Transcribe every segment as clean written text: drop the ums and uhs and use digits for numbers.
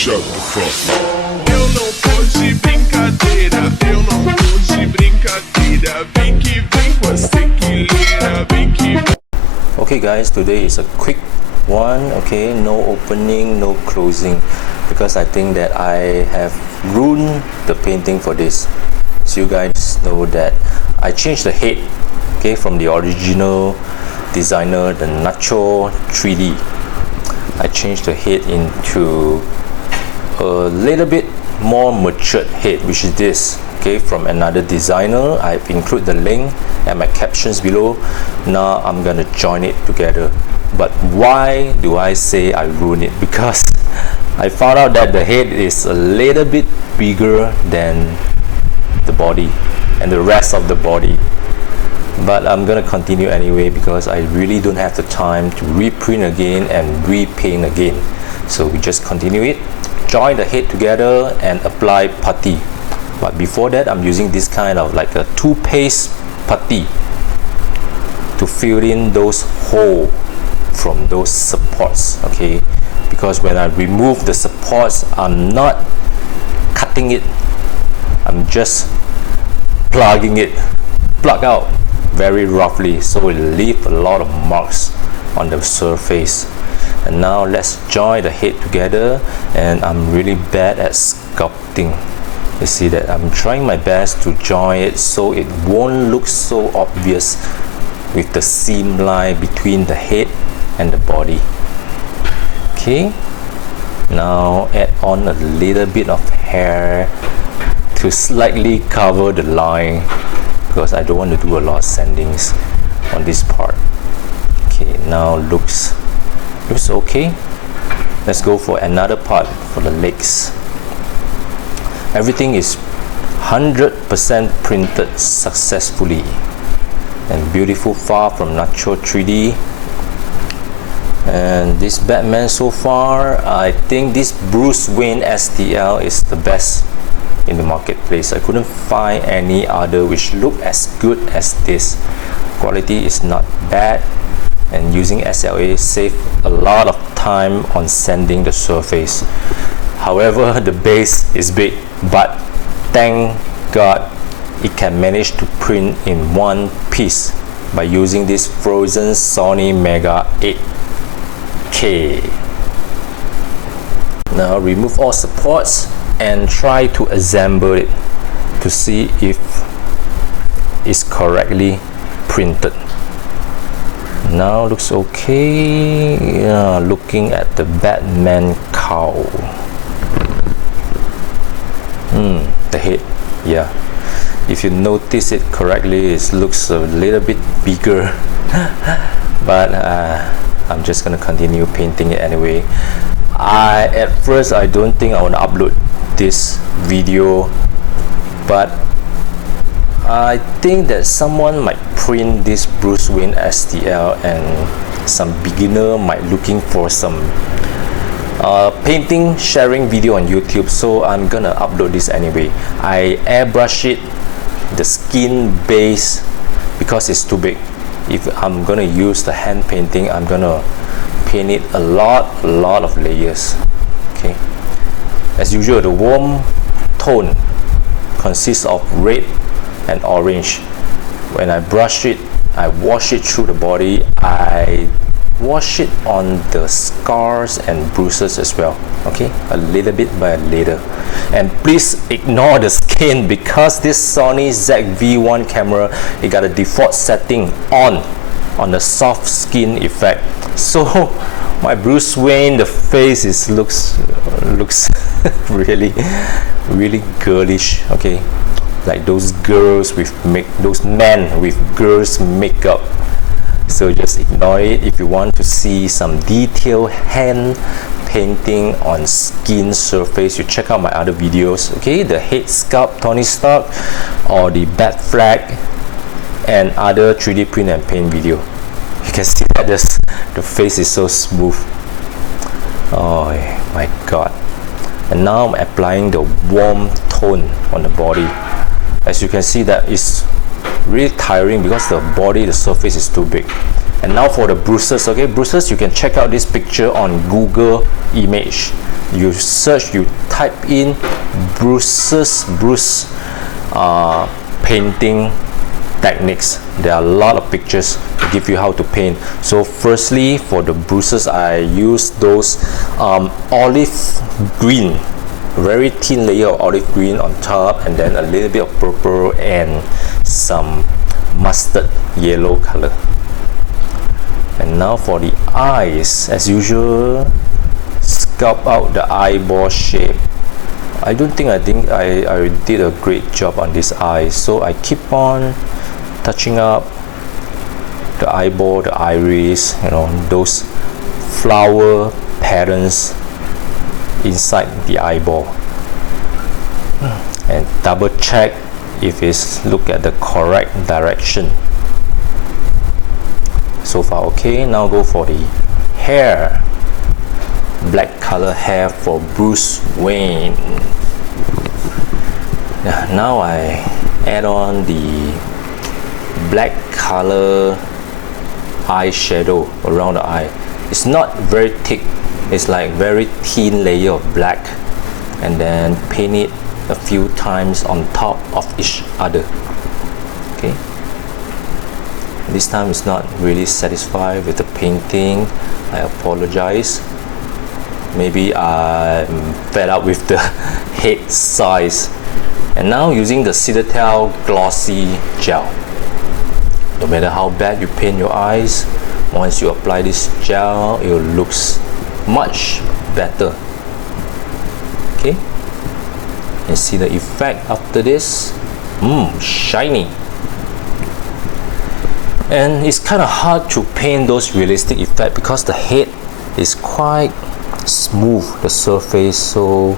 Shut the fuck up. Eu não tô de brincadeira, eu não tô de brincadeira. Vem que vem, você que lira, vem que. Okay guys, today is a quick one. Okay, no opening, no closing, because I think that I have ruined the painting for this. So you guys know that I changed the head, okay, from the original designer, the Nacho 3D. I changed the head into a little bit more matured head, which is this, okay, from another designer. I've included the link and my captions below. Now I'm gonna join it together. But why do I say I ruined it? Because I found out that the head is a little bit bigger than the body and the rest of the body. But I'm gonna continue anyway because I really don't have the time to reprint again and repaint again. So we just continue it, join the head together and apply putty. But before that, I'm using this kind of like a toothpaste putty to fill in those holes from those supports, okay? Because when I remove the supports, I'm not cutting it, I'm just plugging it, plug out very roughly, so it leaves a lot of marks on the surface. And now let's join the head together, and I'm really bad at sculpting. You see that I'm trying my best to join it so it won't look so obvious with the seam line between the head and the body. Okay, now add on a little bit of hair to slightly cover the line because I don't want to do a lot of sandings on this part. Okay, now looks okay. Let's go for another part for the legs. Everything is 100% printed successfully and beautiful, far from Nacho 3D. And this Batman so far, I think this Bruce Wayne STL is the best in the marketplace. I couldn't find any other which look as good as this. Quality is not bad, and using SLA save a lot of time on sanding the surface. However, the base is big, but thank God it can manage to print in one piece by using this Frozen Sony Mega 8K. Now remove all supports and try to assemble it to see if it's correctly printed. Now looks okay. Yeah, looking at the Batman cowl. The head, yeah. If you notice it correctly, it looks a little bit bigger. But I'm just gonna continue painting it anyway. At first I don't think I want to upload this video, but I think that someone might print this Bruce Wayne STL and some beginner might looking for some painting sharing video on YouTube, so I'm gonna upload this anyway. I airbrush it, the skin base, because it's too big. If I'm gonna use the hand painting, I'm gonna paint it a lot of layers. Okay, as usual, the warm tone consists of red and orange. When I brush it, I wash it through the body. I wash it on the scars and bruises as well. Okay, a little bit by a little. And please ignore the skin, because this Sony ZV-1 camera, it got a default setting on the soft skin effect. So my Bruce Wayne, the face looks really girlish. Okay, like those girls with those men with girls makeup. So just ignore it. If you want to see some detailed hand painting on skin surface, you check out my other videos. Okay, the head sculpt Tony Stark or the Batfleck and other 3D print and paint video. You can see that the face is so smooth. Oh my God. And now I'm applying the warm tone on the body. As you can see, that is really tiring because the body, the surface is too big. And now for the bruises. Okay, bruises, you can check out this picture on Google image. you search, you type in bruises, painting techniques. There are a lot of pictures to give you how to paint. So firstly, for the bruises, I use those olive green, very thin layer of olive green on top, and then a little bit of purple and some mustard yellow color. And now for the eyes, as usual, sculpt out the eyeball shape. I think I did a great job on this eye, so I keep on touching up the eyeball, the iris, you know, those flower patterns inside the eyeball, and double check if it's look at the correct direction. So far okay. Now go for the hair. Black color hair for Bruce Wayne. Now I add on the black color eyeshadow around the eye. It's not very thick, it's like very thin layer of black, and then paint it a few times on top of each other. Okay, this time it's not really satisfied with the painting. I apologize. Maybe I'm fed up with the head size. And now using the Citadel glossy gel. No matter how bad you paint your eyes, once you apply this gel, it looks much better. Okay, and see the effect after this. Shiny. And it's kind of hard to paint those realistic effects because the head is quite smooth, the surface, so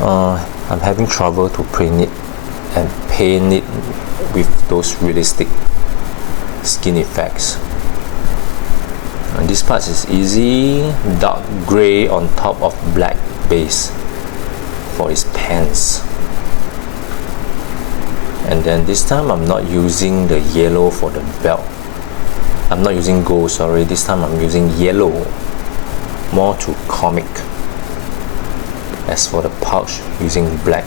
I'm having trouble to paint it with those realistic skin effects. And this part is easy. Dark gray on top of black base for his pants. And then this time I'm not using the yellow for the belt. I'm not using gold, sorry. This time I'm using yellow, more to comic. As for the pouch, using black.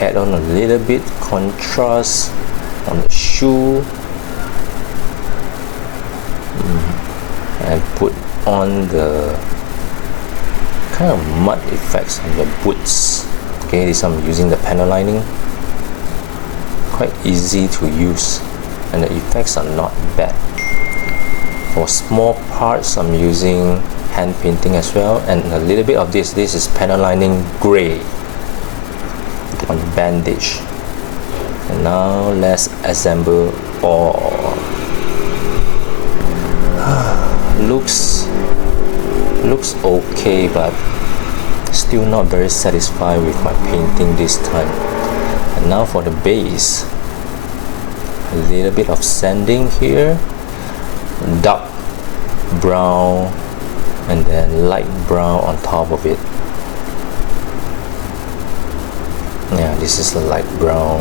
Add on a little bit contrast on the shoe, and put on the kind of mud effects on the boots. Okay, this I'm using the panel lining. Quite easy to use, and the effects are not bad. For small parts, I'm using hand painting as well, and a little bit of this is panel lining gray on the bandage. And now let's assemble all. looks okay, but still not very satisfied with my painting this time. And now for the base, a little bit of sanding here, dark brown and then light brown on top of it. Yeah, this is the light brown.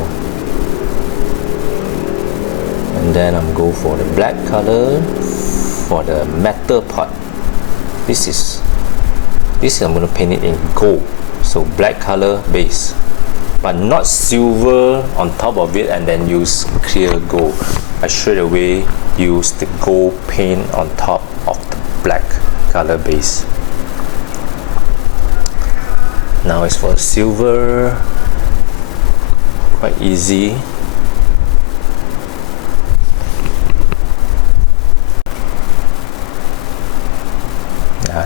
And then I'm go for the black color for the metal part. This I'm going to paint it in gold, so black color base, but not silver on top of it and then use clear gold. I straight away use the gold paint on top of the black color base. Now as for the silver, quite easy.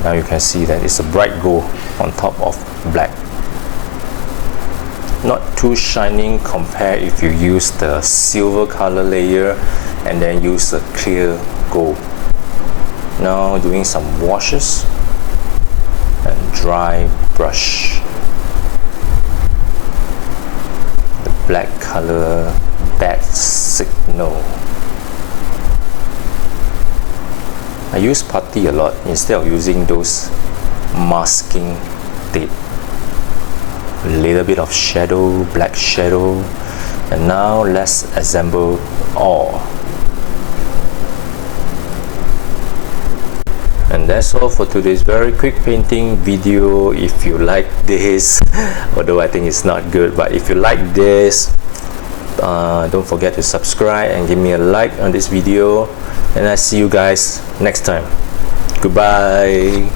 Now you can see that it's a bright gold on top of black. Not too shining compared if you use the silver color layer and then use a clear gold. Now doing some washes and dry brush. The black color, bad signal. I use putty a lot instead of using those masking tape. A little bit of shadow, black shadow, and now let's assemble all. And that's all for today's very quick painting video. If you like this, although I think it's not good, but if you like this, don't forget to subscribe and give me a like on this video, and I see you guys next time. Goodbye.